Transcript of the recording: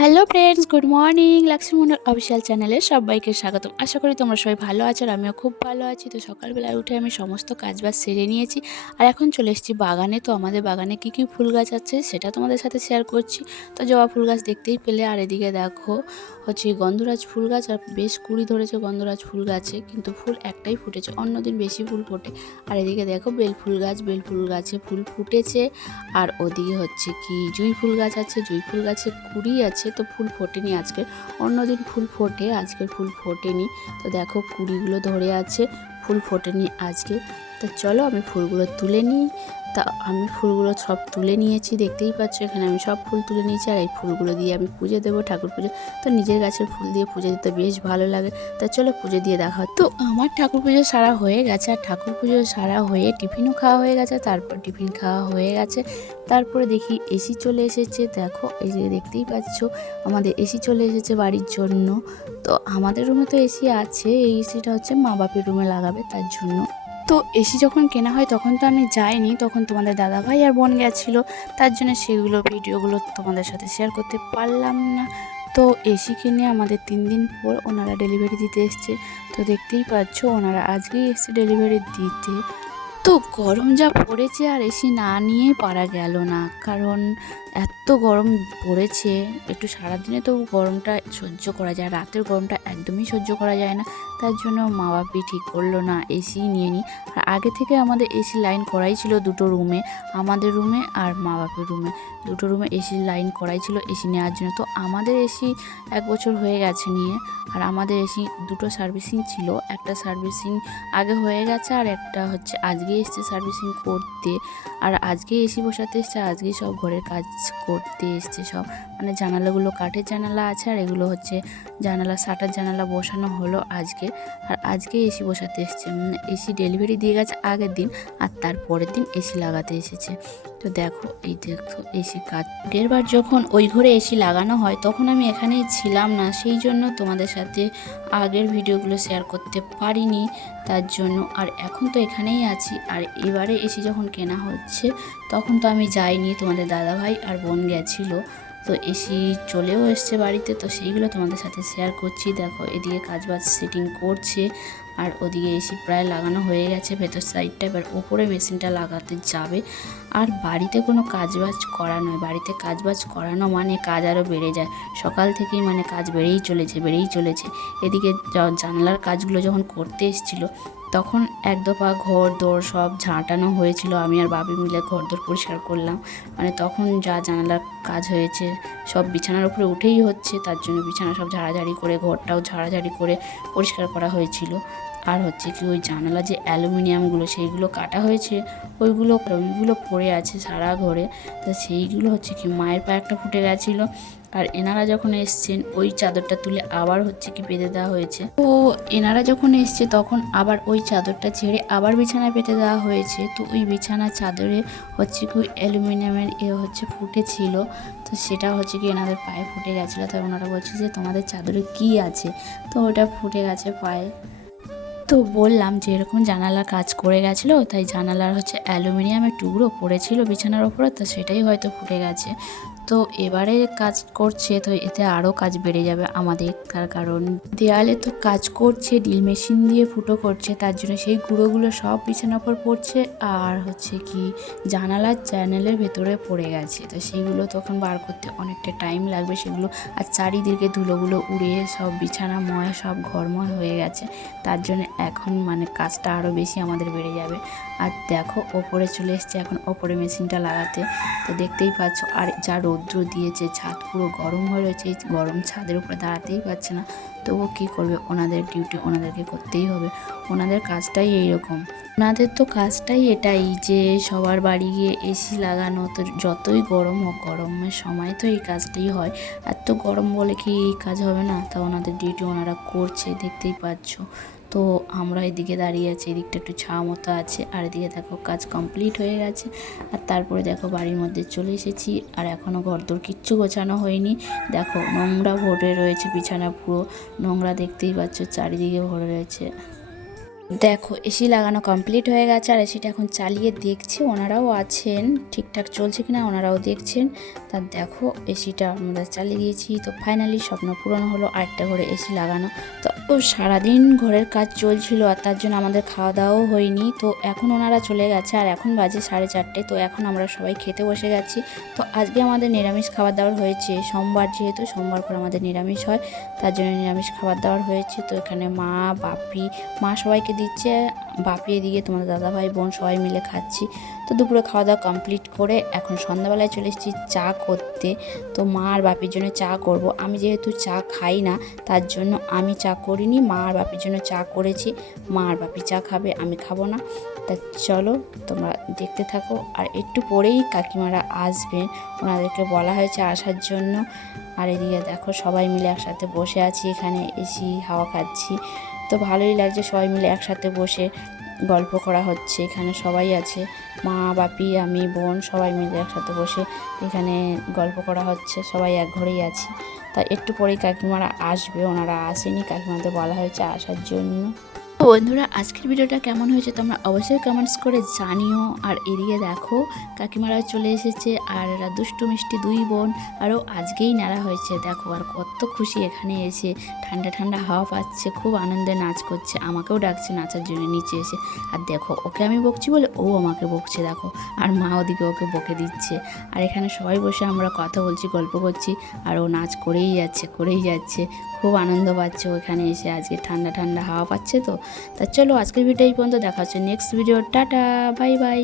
Hello friends, good morning. Lakshmi Mondal official চ্যানেলে সবাইকে স্বাগতম। আশা করি তোমরা সবাই ভালো আছো আর আমিও খুব ভালো আছি। তো সকালবেলায় উঠে আমি সমস্ত কাজবাজ সেরে নিয়েছি আর এখন চলে এসেছি বাগানে। তো আমাদের বাগানে কী কী ফুল গাছ আছে সেটা তোমাদের সাথে শেয়ার করছি। তো জবা ফুল গাছ দেখতেই পেলে, আর এদিকে দেখো হচ্ছে গন্ধরাজ ফুল গাছ, আর বেশ কুড়ি ধরেছে গন্ধরাজ ফুল গাছে, কিন্তু ফুল একটাই ফুটেছে, অন্যদিন বেশি ফুল ফোটে। আর এদিকে দেখো বেল ফুল গাছে ফুল ফুটেছে। আর ওদিকে হচ্ছে কি জুঁই ফুল গাছ আছে, জুঁই ফুল গাছে কুড়ি আছে, তো ফুল ফোটেনি আজকে। অন্যদিন ফুল ফোটে, আজকে ফুল ফোটেনি। তো দেখো কুড়িগুলো ধরে আছে, ফুল ফোটেনি আজকে। তো চলো আমি ফুলগুলো তুলে নিই। তা আমি ফুলগুলো সব তুলে নিয়েছি, দেখতেই পাচ্ছ এখানে আমি সব ফুল তুলে নিয়েছি। আর এই ফুলগুলো দিয়ে আমি পুজো দেবো, ঠাকুর পুজো। তো নিজের গাছের ফুল দিয়ে পুজো দিতে বেশ ভালো লাগে। তা চলো পুজো দিয়ে দেখা। তো আমার ঠাকুর পুজো সারা হয়ে গেছে, আর ঠাকুর পুজো সারা হয়ে টিফিনও খাওয়া হয়ে গেছে। তারপর টিফিন খাওয়া হয়ে গেছে, তারপরে দেখি এসি চলে এসেছে। দেখো এই যে দেখতেই পাচ্ছ আমাদের এসি চলে এসেছে বাড়ির জন্য। তো আমাদের রুমে তো এসি আছে, এই এসিটা হচ্ছে মা বাপের রুমে লাগাবে, তার জন্য। তো এসি যখন কেনা হয় তখন তো আমি যাইনি, তখন তোমাদের দাদা ভাই আর বোন গেছিলো, তার জন্য সেগুলো ভিডিওগুলো তোমাদের সাথে শেয়ার করতে পারলাম না। তো এসি কিনে আমাদের 3 দিন পর ওনারা ডেলিভারি দিতে এসছে। তো দেখতেই পাচ্ছ ওনারা আজকেই এসছে ডেলিভারি দিতে। তো গরম যা পড়েছে, আর এসি না নিয়ে পারা গেল না, কারণ এত গরম পড়েছে। একটু সারাদিনে তো গরমটা সহ্য করা যায়, রাতের গরমটা একদমই সহ্য করা যায় না। তার জন্য মা বাপি ঠিক করলো না এসি নিয়ে নিই। আর আগে থেকে আমাদের এসি লাইন করাই ছিল দুটো রুমে, আমাদের রুমে আর মা বাপের রুমে, দুটো রুমে এসি লাইন করাই ছিল এসি নেওয়ার জন্য। তো আমাদের এসি 1 বছর হয়ে গেছে নিয়ে, আর আমাদের এসি দুটো সার্ভিসিং ছিল, একটা সার্ভিসিং আগে হয়ে গেছে আর একটা হচ্ছে আজকে এসছে সার্ভিসিং করতে। আর আজকে এসি বসাতে এসছে, আজকেই সব ঘরের কাজ করতে এসছে সব, মানে জানালাগুলো কাঠের জানালা আছে, আর এগুলো হচ্ছে জানালা, শাটার জানালা বসানো হলো আজকে। আর আজকে এসি বসাতে এসছে, এসি ডেলিভারি দিয়ে গেছে আগের দিন, আর তারপরের দিন এসি লাগাতে এসেছে। তো দেখো এই দেখো এসি কাজ। আগেরবার যখন ওই ঘরে এসি লাগানো হয় তখন আমি এখানেই ছিলাম না, সেই জন্য তোমাদের সাথে আগের ভিডিওগুলো শেয়ার করতে পারিনি, তার জন্য। আর এখন তো এখানেই আছি, আর এবারে এসি যখন কেনা হচ্ছে তখন তো আমি যাইনি, তোমাদের দাদাভাই আর বোন গেছিলো। তো এসি চলেও এসছে বাড়িতে, তো সেইগুলো তোমাদের সাথে শেয়ার করছি। দেখো এদিকে কাজবাজ সেটিং করছে, আর ওদিকে এসি প্রায় লাগানো হয়ে গেছে ভেতর সাইডটা, এবার ওপরে মেশিনটা লাগাতে যাবে। আর বাড়িতে কোনো কাজবাজ করা নয়, বাড়িতে কাজবাজ করানো মানে কাজ আরও বেড়ে যায়। সকাল থেকেই মানে কাজ বেড়েই চলেছে। এদিকে জানলার কাজগুলো যখন করতে এসেছিলো তখন এক দফা ঘর দোর সব ঝাঁটানো হয়েছিল, আমি আর বাবি মিলে ঘর দোর পরিষ্কার করলাম। মানে তখন যা জানালার কাজ হয়েছে সব বিছানার উপরে উঠেই হচ্ছে, তার জন্য বিছানা সব ঝাড়াঝাড়ি করে, ঘরটাও ঝাড়াঝাড়ি করে পরিষ্কার করা হয়েছিল। আর হচ্ছে কি ওই জানালা যে অ্যালুমিনিয়ামগুলো সেইগুলো কাটা হয়েছে, ওইগুলো পড়ে আছে সারা ঘরে। তো সেইগুলো হচ্ছে কি মায়ের পায়ে একটা ফুটে গেছিলো, আর এনারা যখন এসছেন ওই চাদরটা তুলে আবার হচ্ছে কি পেতে দেওয়া হয়েছে। তো এনারা যখন এসছে তখন আবার ওই চাদরটা ছেড়ে আবার বিছানায় পেতে দেওয়া হয়েছে। তো ওই বিছানার চাদরে হচ্ছে কি অ্যালুমিনিয়ামের হচ্ছে ফুটেছিল, তো সেটা হচ্ছে কি এনাদের পায়ে ফুটে গেছিলো। তো ওনারা বলছে যে তোমাদের চাদরে কি আছে, তো ওটা ফুটে গেছে পায়ে। তো বললাম যে এরকম জানালার কাজ করে গেছিলো, তাই জানালার হচ্ছে অ্যালুমিনিয়ামের টুকরো পড়েছিল বিছানার ওপরে, তো সেটাই হয়তো ফুটে গেছে। তো এবারে কাজ করছে, তো এতে আরও কাজ বেড়ে যাবে আমাদের, তার কারণ দেয়ালে তো কাজ করছে, ড্রিল মেশিন দিয়ে ফুটো করছে, তার জন্য সেই গুঁড়োগুলো সব বিছানার ওপর পড়ছে। আর হচ্ছে কি জানালার চ্যানেলের ভেতরে পড়ে গেছে, তো সেইগুলো তখন বার করতে অনেকটা টাইম লাগবে সেগুলো। আর চারিদিকে ধুলোগুলো উড়ে সব বিছানাময় সব ঘরময় হয়ে গেছে, তার জন্য এখন মানে কাজটা আরও বেশি আমাদের বেড়ে যাবে। আর দেখো ওপরে চলে এসছে এখন ওপরে মেশিনটা লাগাতে, তো দেখতেই পাচ্ছ। আর যা রৌদ্র দিয়েছে, ছাদ পুরো গরম হয়ে রয়েছে, এই গরম ছাদের উপরে দাঁড়াতেই পারছে না। তবুও কী করবে, ওনাদের ডিউটি ওনাদেরকে করতেই হবে, ওনাদের কাজটাই এইরকম। ওনাদের তো কাজটাই এটাই যে সবার বাড়ি গিয়ে এসি লাগানো। তো যতই গরম হোক, গরমের সময় তো এই কাজটাই হয়, এত গরম বলে কি এই কাজ হবে না? তা ওনাদের ডিউটি ওনারা করছে, দেখতেই পাচ্ছ। তো আমরা এদিকে দাঁড়িয়ে আছি, এদিকটা একটু ছায়া মতো আছে, আর এদিকে দেখো কাজ কমপ্লিট হয়ে গেছে। আর তারপরে দেখো বাড়ির মধ্যে চলে এসেছি, আর এখনও ঘরদোর কিচ্ছু গোছানো হয়নি। দেখো নোংরা ভরে রয়েছে, বিছানা পুরো নোংরা, দেখতেই পাচ্ছ চারিদিকে ভরে রয়েছে। দেখো এসি লাগানো কমপ্লিট হয়ে গেছে আর এসিটা এখন চালিয়ে দেখছি, ওনারাও আছেন ঠিকঠাক চলছে কিনা ওনারাও দেখছেন। তা দেখো এসিটা আমরা চালিয়ে দিয়েছি, তো ফাইনালি স্বপ্ন পূরণ হলো, আরেকটা ঘরে এসি লাগানো। তো সারাদিন ঘরের কাজ চলছিল আর তার জন্য আমাদের খাওয়া দাওয়াও হয়নি। তো এখন ওনারা চলে গেছে আর এখন বাজে 4:30। তো এখন আমরা সবাই খেতে বসে গেছি। তো আজকে আমাদের নিরামিষ খাবার দাবার হয়েছে, সোমবার যেহেতু সোমবার করে আমাদের নিরামিষ হয়, তার জন্য নিরামিষ খাবার দাবার হয়েছে। তো এখানে মা বাপি, মা সবাইকে দিচ্ছে, বাপি এদিকে তোমাদের দাদাভাই বোন সবাই মিলে খাচ্ছি। তো দুপুরে খাওয়া দাওয়া কমপ্লিট করে এখন সন্ধ্যাবেলায় চলে এসেছি চা করতে। তো মা আর বাপির জন্য চা করব। আমি যেহেতু চা খাই না তার জন্য আমি চা করিনি, মা আর বাপির জন্য চা করেছি। মা আর বাপি চা খাবে, আমি খাবো না। তা চলো তোমরা দেখতে থাকো। আর একটু পরেই কাকিমারা আসবেন, ওনাদেরকে বলা হয়েছে আসার জন্য। আর এদিকে দেখো সবাই মিলে একসাথে বসে আছি, এখানে এসি হাওয়া খাচ্ছি। তো ভালোই লাগছে, সবাই মিলে একসাথে বসে গল্প করা হচ্ছে। এখানে সবাই আছে, মা বাপি আমি বোন সবাই মিলে একসাথে বসে এখানে গল্প করা হচ্ছে, সবাই এক ঘরেই আছি। তা একটু পরেই কাকিমারা আসবে, ওনারা আসেনি, কাকিমাদের বলা হয়েছে আসার জন্য। তো বন্ধুরা আজকের ভিডিওটা কেমন হয়েছে তোমরা অবশ্যই কমেন্টস করে জানিও। আর এদিকে দেখো কাকিমারা চলে এসেছে আর এরা দুষ্টু মিষ্টি দুই বোন আরও আজকেই নাড়া হয়েছে। দেখো আর কত খুশি এখানে এসে, ঠান্ডা ঠান্ডা হাওয়া পাচ্ছে, খুব আনন্দে নাচ করছে, আমাকেও ডাকছে নাচার জন্য নিচে এসে। আর দেখো ওকে আমি বকছি বলে ও আমাকে বকছে দেখো, আর মা ওদিকে ওকে বকে দিচ্ছে। আর এখানে সবাই বসে আমরা কথা বলছি, গল্প করছি, আর ও নাচ করেই যাচ্ছে করেই যাচ্ছে, খুব আনন্দ পাচ্ছে ওখানে এসে, আজকে ঠান্ডা ঠান্ডা হাওয়া পাচ্ছে। তো তা চলো আজকের ভিডিও এই পর্যন্ত, দেখা হচ্ছে next video, tata bye bye.